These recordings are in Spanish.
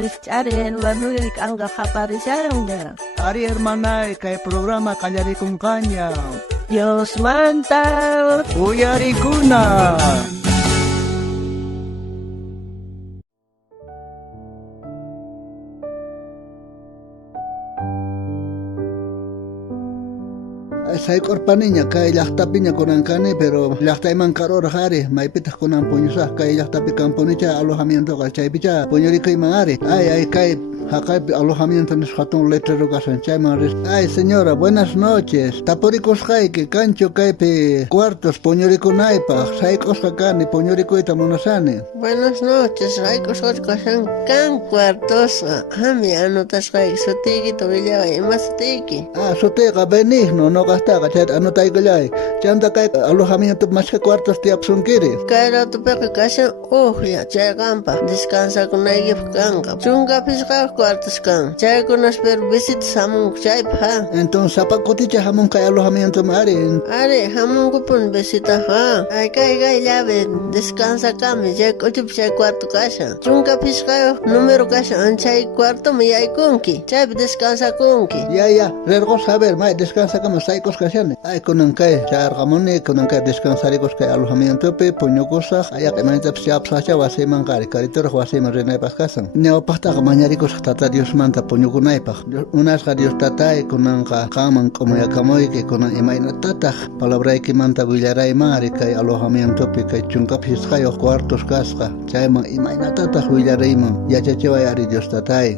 Richaren, Manuel, Anga, Japarizaron. Ari hermana, kay programa kanyari kong kanya. Dios manta. Uyari kuna. Say korpaninya kay llaqtapiña kunankani pero llaqtayman karora qari maypitaq kunan puñusaq kay llaqtapi kampunicha alojamientoqa chaypicha puñurikuyman ari ay kay haqaypi alojamiento nisqhatun letrero kasan chayman ris. Ay señora, buenas noches. Tapurikusqayki kanchu kaypi cuartos puñurikunaypaq sayk'usqa kani puñurikuyta munasani. Buenas noches, raykusqa kasan kan cuartos hami anotasqayki sutiykita willaway ima sutiyki. Sutiqa Benigno noqastaqa chayta anotaykullay. Chayanta kay alojamiento mashka cuartos tiyapsunkiri. Kay ratupiqa kasan uqlla chayqanpaq descansakunaykipaq kanqa. Chunkapisqa cuartos kan. Chaykunas pero visitas hamunku chaypa. Entonces sapakuticha hamun kay alojamiento mari. Ari hamunkupun visita ha. Ay kay llave descansa kami chay kuchup chay cuarto kasha. Chunkapisqa número kasha chay cuarto mi yaykunki. Chaypi descansa kunki. Ya, rergos saber, may descansa kama saykos kashani. Ay kunan kay chargamuni kunan kay descansarikos kay alojamiento pe puñukusaq ayak imanita psiapsacha wasiman karitor wasiman renaypaq kasan. Neopaqtaqa mañarikos tata Dios manta puñukunaypaq. Unasqa Dios tatay kunanqa qaman q'umayakamoyki kunan imaynatataq palabraykimanta willaraymari kay alojamiento pe kay chunkapi hisqayuq cuartos kasqa. Chayman imaynatataq willarayman yachachiway ari Dios tatay.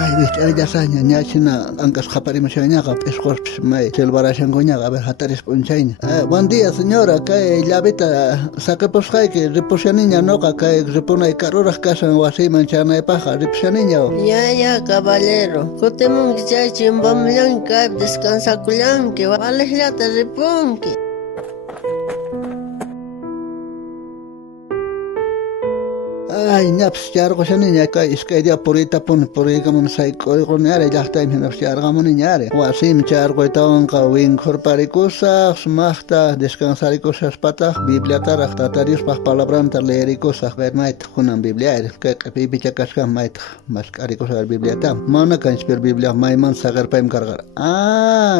Ay, viste, ya saña, ñachina, ankas japarimashañaqa, pisqorpis may, silbarashankuñaqa, a ver, hataris punchayña. Buen día, señora, kay llavita, sacaposqayki, ripushaniña noqa, kay ripunay karuraq kasan wasiman chanaypaqa, ripushaniña. Ya, caballero, kutimunki chay chimbamullanki, kay descansakullanki, walejllata ripunki. Ay, ñaps charqoshaniña kay iskay dia purita purikamun sayk'uyquni llaqtaymi hinapas charqamuniña wasim charquytawanqa winqurparikusaq sumaqta descansarikushaspataq bibliataraq tata Diospaq palabranta leerikusaq ver maytaq kunan biblia kay q'ipipicha kashqa maytaq masq'arikusaq bibliata mana kanchpir biblia mayman saqarpaymi karqar.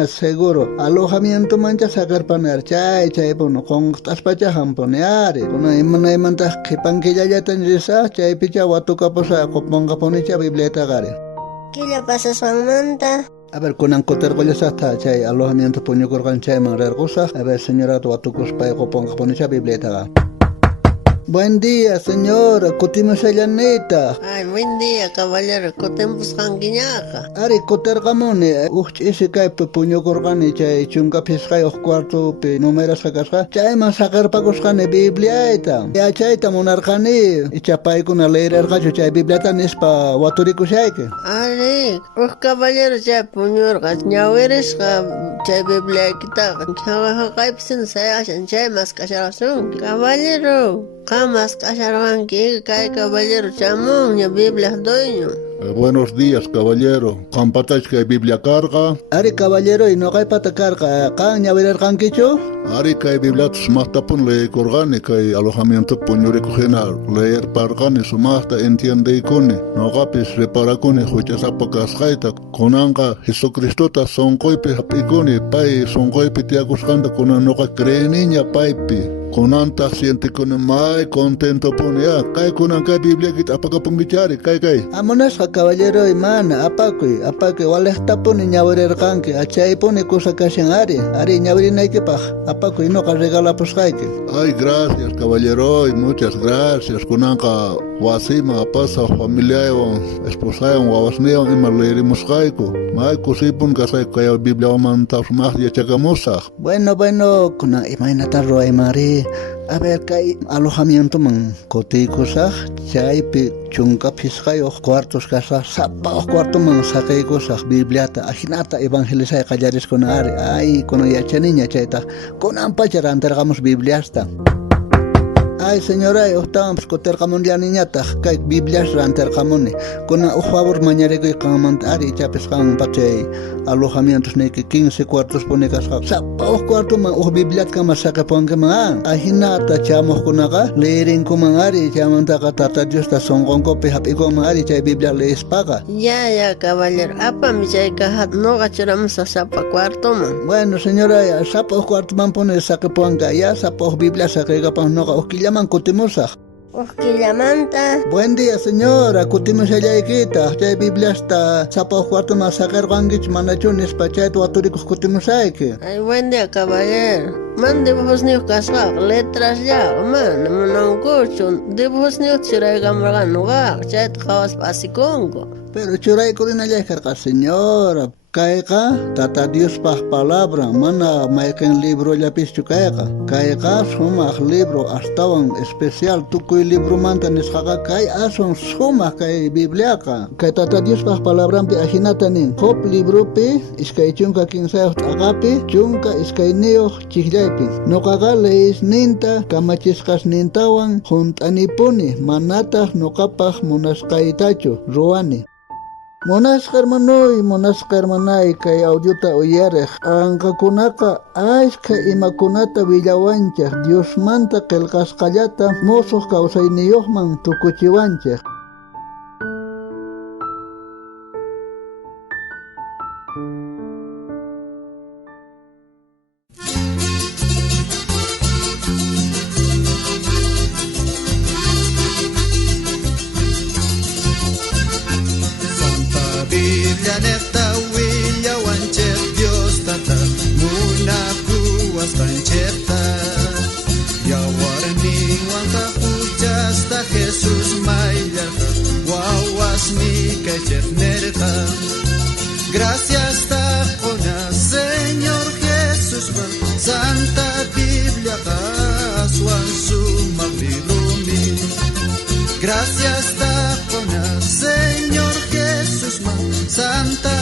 Seguro alojamiento mancha saqarpanar chaypun qonqt'aspacha hampuniyari kunan imanaymantaq qhipankillallatan risa chaypicha watukapusa qopanqapunicha bibliata qari. Killa pasaswanmanta. A ver, kunan kutirqullasaqta chay alojamiento puñukurqan chayman rirqusaq. A ver, señorata watukuspay qopanqapunicha bibliata qari. Buen día, señora, kutimushallanita. Ay, buen día, caballero, kutimusqankiñaqa. Ari, kutirqamuni, isi kaypi puñukurqani chay chunkapisqay cuartopi numerasqa kasqa. Chayman saqarpakusqani bibliayta. Chayta munarqani, ichapaykuna leerarqachu chay bibliata nispa waturikusayki. Ari, caballero chay puñurqa, ñawirisqa chay bibliaykitaqa. Haqaypisin sayashan chay maskasharasunki. Caballero, qamas kasharwanki kay caballero chamunña Biblia dueño. Buenos días, caballero. Qampatachkay Biblia karqa. Ari, caballero, y no pata karqa. Qan ñawirarqankichu? Ari kay Biblia sumaqtapun leeykurqani kay alojamiento puñurikuhina leerparqani sumaqta entiendeykuni. Noqapis riparakuni huchasapa kasqayta. Kunanqa Jesucristota sonqoypi hap'ikuni. Pay sonqoypi tiyakusqanta kunan noqa creeniña paypi. Kunanta sientikuni may contento puni kay kunan kay Biblia kit apakapungichari kay. Amonasqa caballero imana apakuy waleqtapuni ñawirirqanki achaypuni kusa kashan ari ñawirinaykipaq apakuy noqa regalapusqayki. Ay, gracias caballero, muchas gracias. Kunanqa wasima apasa familiawan esposawan wawasniwan ima leerimusqayku. May kusipun kasay kay Bibliawan tawsmaq yachakamusaq. Bueno, kunan imaynata ruwaymari. A ver, kay alojamiento man kutiykusaq chaypi chunkapisqayuq cuartos kasaq sapaq cuarto man saqaykusaq bibliata ahinata evangelizay qallarisquna ari ay kunan yachaniña chayta kunan pacha rantirqamus bibliasta. Ay señora, estamos cotercamon ya niñata, kay Biblia rantercamone. Con un favor mañana que camantari chapes cam pate alojamientos ne que 15 cuartos pone casa. Sapa cuarto ma Biblia kama saca ponga ma. Ahina ta chamos kunaga leerin kumangari chamanta kata Dios ta songon ko pe hapi kumangari chay Biblia le espaga. Ya, caballero. Apa mi chay kahat no gachuramos a sapa cuarto man. Bueno señora, ya sapa cuarto man pone saca ponga ya sapa Biblia saca pa no llaman kutimusa. Killamanta. Buen día señora, kutimusa yaykita. Chay Biblia está sapa cuarto más sacar gangich manachunes pa chay tu aturicos kutimusa que. Ay, buen día, caballero. Man dibujos niyo kasgaq, letras ya, man, naman kucho, dibujos niyo chiray gamragan nugaq, chayt kawas pasikongo. Pero churay ko rin ka señora. Kayka, tata Dios pa palabra, mana maiken libro lapis chukayka. Kayka, sumak libro, astawan especial, tukuy libro mantanis kaka kay ason sumak kay Biblia ka. Kay tata Dios pa palabra pi ahinatanin. Hop libro pi, iskay chunka kinsayot agapi, chunka iskay niyok chihlaypi. No kaka leis ninta, kamachiskas nintawan, juntanipuni, manata no kapah munaskaytacho, ruani. Monaskar manay kay audiota uyarek ankakunaka ashka imakunata willawanchak Dios manta qillqasqallata musuq kawsayniyuqman tukuchiwanchak. Biblia neta willa wanchet Dios tata munaku wastancheta yawarni wanka puchasta Jesús maillata wawasni kechet nerta. Gracias ta ona Señor Jesús Santa Biblia kaswan sumak librumi. Gracias ta ona Señor Jesús Santa